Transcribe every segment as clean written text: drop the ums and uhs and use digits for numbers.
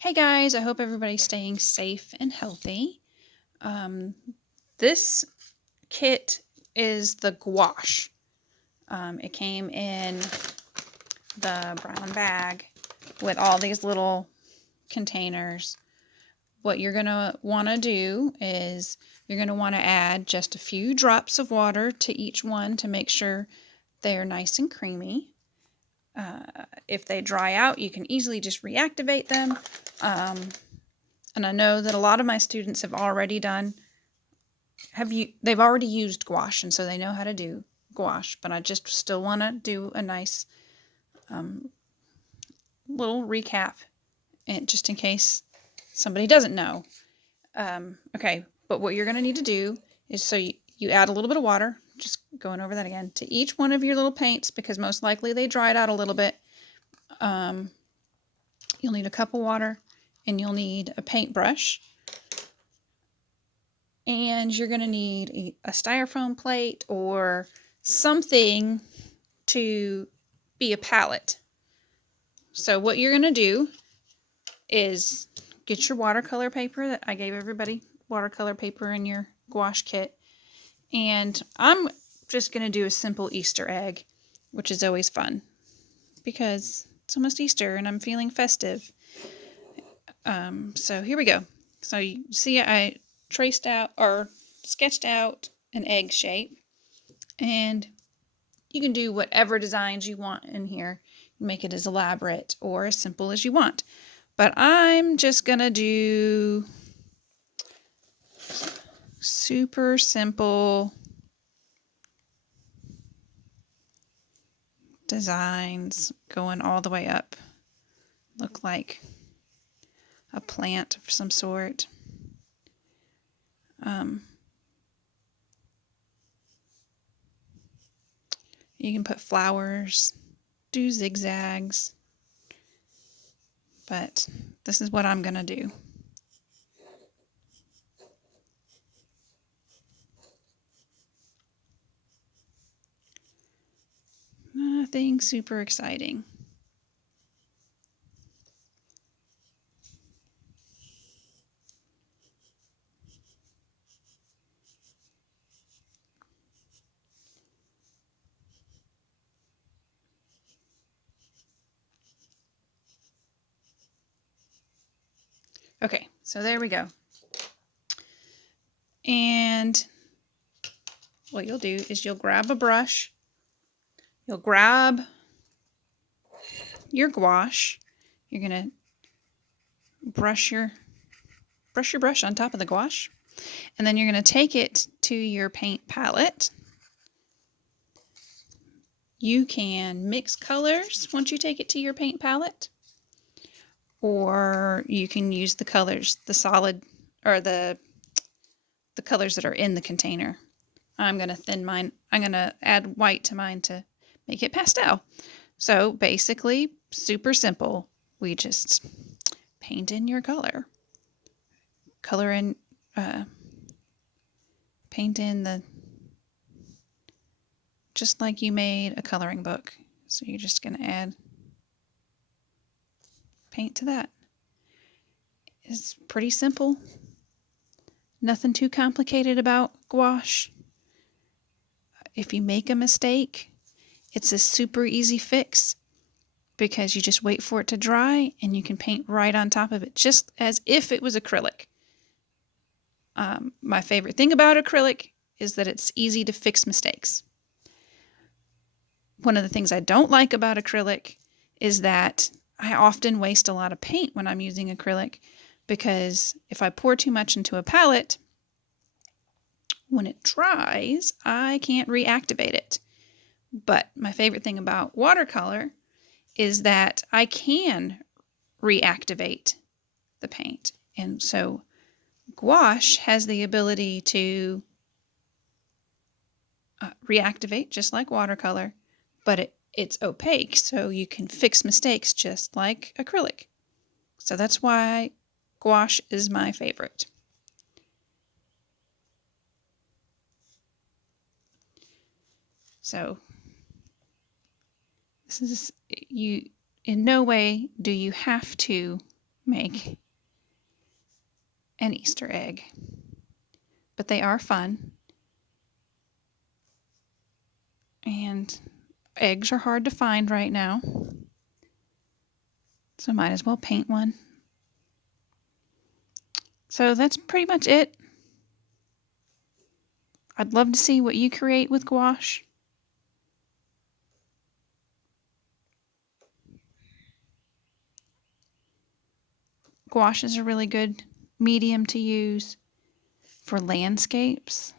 Hey guys, I hope everybody's staying safe and healthy. Um, this kit is the gouache. It came in the brown bag with all these little containers. What you're going to want to do is you're going to want to add just a few drops of water to each one to make sure they're nice and creamy. If they dry out, you can easily just reactivate them. And I know that a lot of my students have already they've already used gouache, and so they know how to do gouache, but I just still want to do a nice little recap, and just in case somebody doesn't know. Okay, but what you're going to need to do is, so you add a little bit of water, just going over that again, to each one of your little paints, because most likely they dried out a little bit. You'll need a cup of water, and you'll need a paintbrush. And you're going to need a styrofoam plate or something to be a palette. So what you're going to do is get your watercolor paper that I gave everybody, watercolor paper in your gouache kit. And I'm just going to do a simple Easter egg, which is always fun because it's almost Easter and I'm feeling festive. So here we go. So you see I traced out or sketched out an egg shape, and you can do whatever designs you want in here. Make it as elaborate or as simple as you want. But I'm just gonna do super simple designs going all the way up. Look like a plant of some sort. You can put flowers, do zigzags, but this is what I'm gonna do. Nothing super exciting. Okay, so there we go. And what you'll do is you'll grab a brush, you'll grab your gouache, you're gonna brush your brush on top of the gouache, and then you're gonna take it to your paint palette. You can mix colors once you take it to your paint palette, or you can use the colors, the solid, or the colors that are in the container. I'm going to thin mine. I'm going to add white to mine to make it pastel. So basically, super simple. We just paint in your color. Color in, paint in the, just like you made a coloring book. So you're just going to add paint to that. It's pretty simple. Nothing too complicated about gouache. If you make a mistake, it's a super easy fix because you just wait for it to dry and you can paint right on top of it, just as if it was acrylic. My favorite thing about acrylic is that it's easy to fix mistakes. One of the things I don't like about acrylic is that I often waste a lot of paint when I'm using acrylic, because if I pour too much into a palette, when it dries, I can't reactivate it. But my favorite thing about watercolor is that I can reactivate the paint. And so gouache has the ability to reactivate just like watercolor, but it's opaque, so you can fix mistakes just like acrylic. So that's why gouache is my favorite. So this is, you, in no way do you have to make an Easter egg. But they are fun. And eggs are hard to find right now. So might as well paint one. So that's pretty much it. I'd love to see what you create with gouache. Gouache is a really good medium to use for landscapes.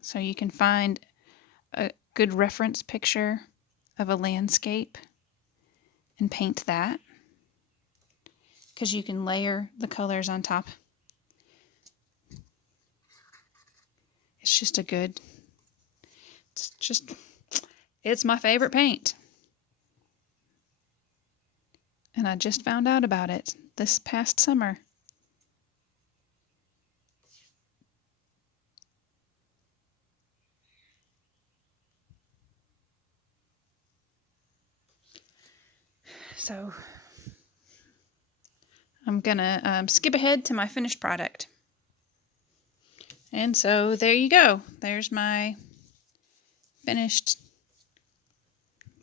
So you can find a good reference picture of a landscape and paint that, because you can layer the colors on top. It's my favorite paint. And I just found out about it this past summer. So I'm gonna skip ahead to my finished product. And so there you go. There's my finished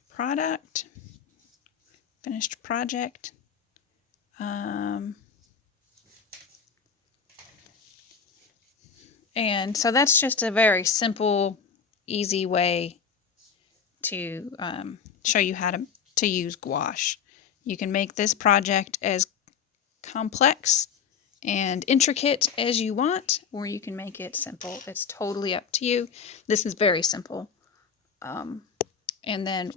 product, finished project. And so that's just a very simple, easy way to show you how to use gouache. You can make this project as complex and intricate as you want, or you can make it simple. It's totally up to you. This is very simple. And then,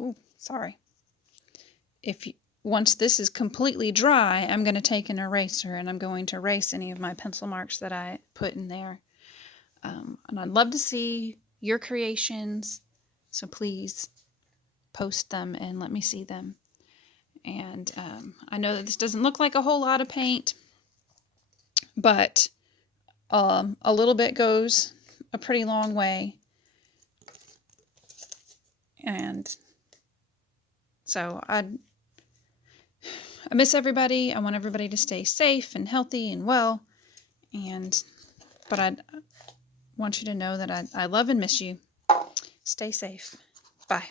once this is completely dry, I'm going to take an eraser and I'm going to erase any of my pencil marks that I put in there. And I'd love to see your creations, so please post them and let me see them. And I know that this doesn't look like a whole lot of paint, but a little bit goes a pretty long way. And so I miss everybody. I want everybody to stay safe and healthy and well. But I want you to know that I love and miss you. Stay safe. Bye.